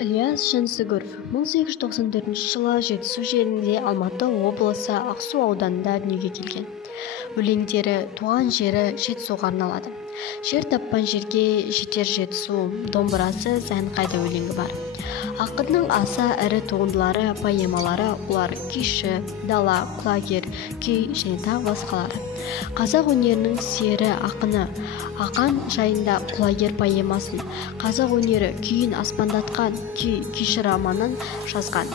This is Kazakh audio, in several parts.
Ілияс Жансүгіров 1894 жылы Жетісу жерінде Алматы облысы Ақсу ауданында дүниеге келген. Өлеңдері туған жері Жетісуға арналады. Жер тапқан жерге жетер Жетісу, домбырасы сән қайда өлеңі бар. Ақынның аса ірі туындылары, поэмалары, олар күйші, дала, құлагер, күй және тағы басқалары. Қазақ өнерінің сері ақыны Ақан жайында құлагер поэмасын, қазақ өнері күйін аспандатқан күйші романын жазған.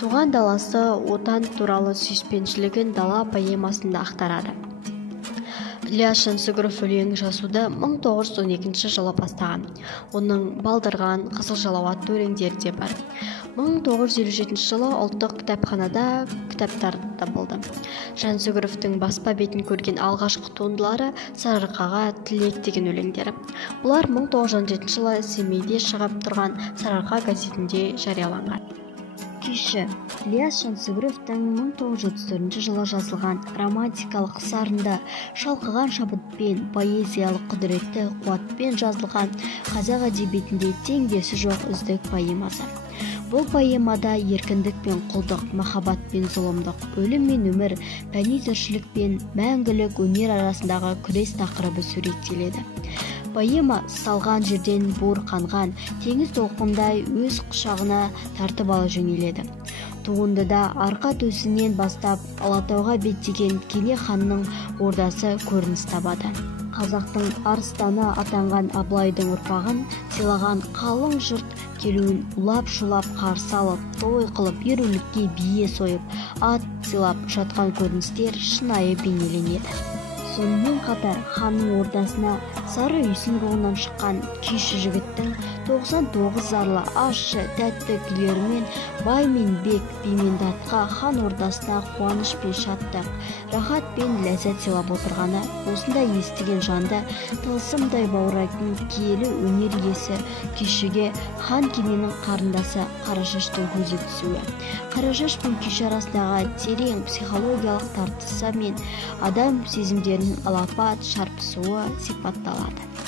Туған даласы, отан туралы сүйіспеншілігін дала поэмасында ақтарады. Ілияс Жансүгіров өлең жазуды 1912 жылы бастаған. Оның Балдырған, Қызыл жалау атты өлеңдері де бар. 1957 жылы ұлттық кітапханада кітаптарда болды. Жансүгіровтің баспа бетін көрген алғашқы туындылары Сарыарқаға тілек деген өлеңдері. Бұлар 1917 жылы Семейде шығып тұрған Сарыарқа газетінде жарияланған. Күйші Ілияс Жансүгіровтің 1934 жылы жазылған романтикалық сарында шалқыған шабытпен, поэзиялық құдіретті қуатпен жазылған қазақ әдебиетінде теңдесі жоқ үздік поэмасы. Бұл поэмада еркіндік пен құлдық, махаббат пен зұлымдық, өлім мен өмір, пәни тіршілік пен мәңгілік өнер арасындағы күрес тақырыбы суреттеледі. Поэма салған жерден буырқанған теңіз толқындай өз құшағына тартып ала жөнеледі. Туындыда арқа төсінен бастап Алатауға беттеген Кене ханның ордасы көрініс табады. Қазақтың арыстаны атанған Абылайдың ұрпағын сыйлаған қалың жұрт келуін улап-шулап қарсы алып, той қылып, ерулікке бие сойып, ат сыйлап жатқан көріністер шынайы бейнеленеді. Сонымен қатар ханның ордасына сары үйсін руынан шыққан күйші жігіттің 99 зарлы ащы тәтті күйлерімен бай мен бек, би мен датқа хан ордасына қуаныш пен шаттық, рахат пен ләззат сыйлап отырғаны, осындай естіген жанды тылсымдай баурайтын киелі өнер иесі күйшіге хан кеменің қарындасы Қарашаштың көзі түсуі. Қарашаш пен күйші арасындағы терең психологиялық тартысы мен адам сезімдерінің алапат шарпысуы сипатталады.